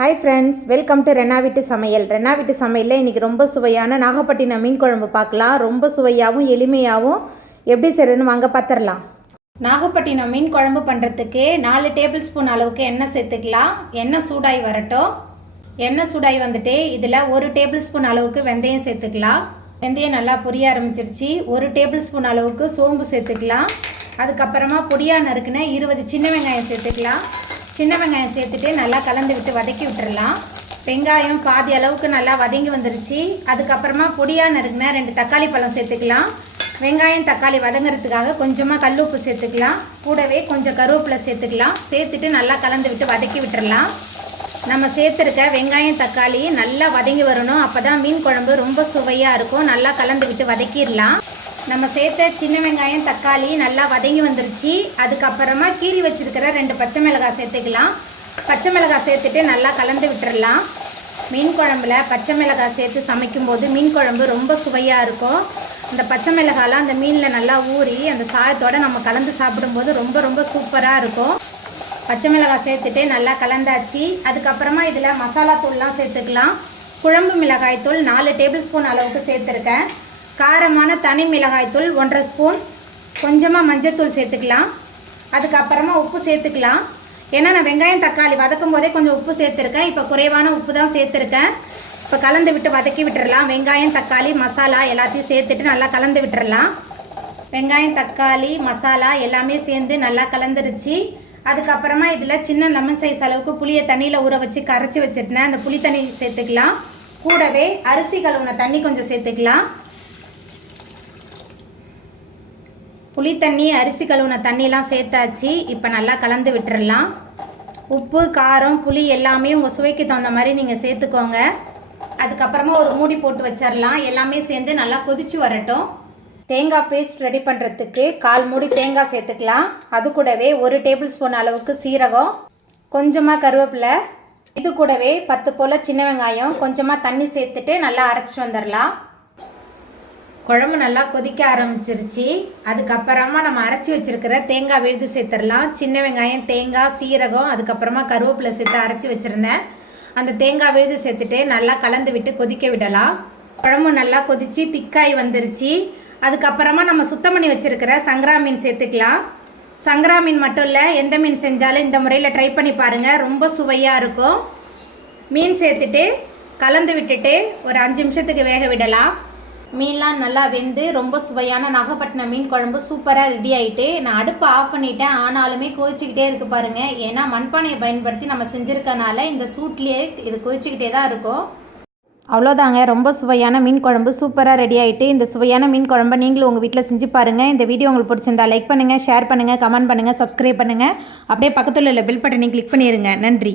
Hi friends, welcome to Renna வீட்டு சமையல். ரென்னா வீட்டு சமையலில் இன்றைக்கி ரொம்ப சுவையான நாகப்பட்டினம் மீன் குழம்பு பார்க்கலாம். ரொம்ப சுவையாகவும் எளிமையாகவும் எப்படி செய்கிறதுன்னு வாங்க பார்த்துடலாம். நாகப்பட்டினம் மீன் குழம்பு பண்ணுறதுக்கு 4 டேபிள் ஸ்பூன் அளவுக்கு எண்ணெய் சேர்த்துக்கலாம். எண்ணெய் சூடாகி வரட்டும். எண்ணெய் சூடாகி வந்துட்டு இதில் 1 டேபிள் ஸ்பூன் அளவுக்கு வெந்தயம் சேர்த்துக்கலாம். வெந்தயம் நல்லா பொரிய ஆரம்பிச்சிருச்சு. 1 டேபிள் ஸ்பூன் அளவுக்கு சோம்பு சேர்த்துக்கலாம். அதுக்கப்புறமா பொடியாக நறுக்குன 20 சின்ன வெங்காயம் சேர்த்துக்கலாம். சின்ன வெங்காயம் சேர்த்துட்டு நல்லா கலந்து விட்டு வதக்கி விட்டுறலாம். வெங்காயம் பாதி அளவுக்கு நல்லா வதங்கி வந்துருச்சு. அதுக்கப்புறமா பொடியாக நறுக்குன 2 தக்காளி பழம் சேர்த்துக்கலாம். வெங்காயம் தக்காளி வதங்கிறதுக்காக கொஞ்சமாக கல் உப்பு சேர்த்துக்கலாம். கூடவே கொஞ்சம் கருவேப்பிலை சேர்த்துக்கலாம். சேர்த்துட்டு நல்லா கலந்து விட்டு வதக்கி விட்டுறலாம். நம்ம சேர்த்துருக்க வெங்காயம் தக்காளி நல்லா வதங்கி வரணும். அப்போ தான் மீன் குழம்பு ரொம்ப சுவையாக இருக்கும். நல்லா கலந்து விட்டு வதக்கிடலாம். நம்ம சேர்த்த சின்ன வெங்காயம் தக்காளி நல்லா வதங்கி வந்துருச்சு. அதுக்கப்புறமா கீரி வச்சுருக்கிற 2 பச்சை மிளகாய் சேர்த்துக்கலாம். பச்சை மிளகாய் சேர்த்துட்டு நல்லா கலந்து விட்டுறலாம். மீன் குழம்புல பச்சை மிளகாய் சேர்த்து சமைக்கும்போது மீன் குழம்பு ரொம்ப சுவையாக இருக்கும். அந்த பச்சை மிளகாலாம் அந்த மீனில் நல்லா ஊறி அந்த சாதத்தோடு நம்ம கலந்து சாப்பிடும்போது ரொம்ப ரொம்ப சூப்பராக இருக்கும். பச்சை மிளகாய் சேர்த்துட்டு நல்லா கலந்தாச்சு. அதுக்கப்புறமா இதில் மசாலா தூள்லாம் சேர்த்துக்கலாம். குழம்பு மிளகாய் தூள் 4 டேபிள் ஸ்பூன் அளவுக்கு சேர்த்துருக்கேன். காரமான தனி மிளகாய்த்தூள் 1.5 ஸ்பூன். கொஞ்சமாக மஞ்சள்தூள் சேர்த்துக்கலாம். அதுக்கப்புறமா உப்பு சேர்த்துக்கலாம். ஏன்னா நான் வெங்காயம் தக்காளி வதக்கும் போதே கொஞ்சம் உப்பு சேர்த்துருக்கேன். இப்போ குறைவான உப்பு தான் சேர்த்துருக்கேன். இப்போ கலந்து விட்டு வதக்கி விட்டுறலாம். வெங்காயம் தக்காளி மசாலா எல்லாத்தையும் சேர்த்துட்டு நல்லா கலந்து விட்டுறலாம். வெங்காயம் தக்காளி மசாலா எல்லாமே சேர்ந்து நல்லா கலந்துருச்சு. அதுக்கப்புறமா இதில் சின்ன லெமன் சைஸ் அளவுக்கு புளியை தண்ணியில் ஊற வச்சு கரைச்சி வச்சுருந்தேன். அந்த புளி தண்ணி சேர்த்துக்கலாம். கூடவே அரிசி கழுவுன தண்ணி கொஞ்சம் சேர்த்துக்கலாம். புளி தண்ணி அரிசி கழுவுன தண்ணிலாம் சேர்த்தாச்சு. இப்போ நல்லா கலந்து விட்டுறலாம். உப்பு காரம் புளி எல்லாமே உங்கள் சுவைக்கு தகுந்த மாதிரி நீங்கள் சேர்த்துக்கோங்க. அதுக்கப்புறமா ஒரு மூடி போட்டு வச்சிடலாம். எல்லாமே சேர்ந்து நல்லா கொதிச்சு வரட்டும். தேங்காய் பேஸ்ட் ரெடி பண்ணுறதுக்கு 1/4 மூடி தேங்காய் சேர்த்துக்கலாம். அது கூடவே 1 டேபிள் ஸ்பூன் அளவுக்கு சீரகம், கொஞ்சமாக கருவேப்பிலை, இது கூடவே 10 போல் சின்ன வெங்காயம், கொஞ்சமாக தண்ணி சேர்த்துட்டு நல்லா அரைச்சிட்டு வந்துடலாம். குழம்பு நல்லா கொதிக்க ஆரம்பிச்சிருச்சு. அதுக்கப்புறமா நம்ம அரைச்சி வச்சுருக்கிற தேங்காய் விழுது சேர்த்துடலாம். சின்ன வெங்காயம் தேங்காய் சீரகம் அதுக்கப்புறமா கருவேப்பிலை சேர்த்து அரைச்சி வச்சுருந்தேன். அந்த தேங்காய் விழுது சேர்த்துட்டு நல்லா கலந்து விட்டு கொதிக்க விடலாம். குழம்பு நல்லா கொதித்து திக்காய் வந்துருச்சு. அதுக்கப்புறமா நம்ம சுத்தம் பண்ணி வச்சுருக்கிற சங்கரா மீன் சேர்த்துக்கலாம். சங்கரா மீன் மட்டும் இல்லை, எந்த மீன் செஞ்சாலும் இந்த முறையில் ட்ரை பண்ணி பாருங்கள். ரொம்ப சுவையாக இருக்கும். மீன் சேர்த்துட்டு கலந்து விட்டுட்டு ஒரு 5 நிமிஷத்துக்கு வேக விடலாம். மீன்லாம் நல்லா வெந்து ரொம்ப சுவையான நாகப்பட்டினம் மீன் குழம்பு சூப்பராக ரெடி ஆகிட்டு நான் அடுப்பை ஆஃப் பண்ணிட்டேன். ஆனாலுமே கொதிச்சிக்கிட்டே இருக்குது பாருங்கள். ஏன்னா மண்பானையை பயன்படுத்தி நம்ம செஞ்சுருக்கனால இந்த சூட்லேயே இது கொதிச்சிக்கிட்டே தான் இருக்கும். அவ்வளோதாங்க, ரொம்ப சுவையான மீன் குழம்பு சூப்பராக ரெடி ஆகிட்டு. இந்த சுவையான மீன் குழம்பை நீங்களும் உங்கள் வீட்டில் செஞ்சு பாருங்கள். இந்த வீடியோ உங்களுக்கு பிடிச்சிருந்தா லைக் பண்ணுங்கள், ஷேர் பண்ணுங்கள், கமெண்ட் பண்ணுங்கள், சப்ஸ்கிரைப் பண்ணுங்கள். அப்படியே பக்கத்தில் உள்ள பெல் பட்டனை கிளிக் பண்ணிடுங்க. நன்றி.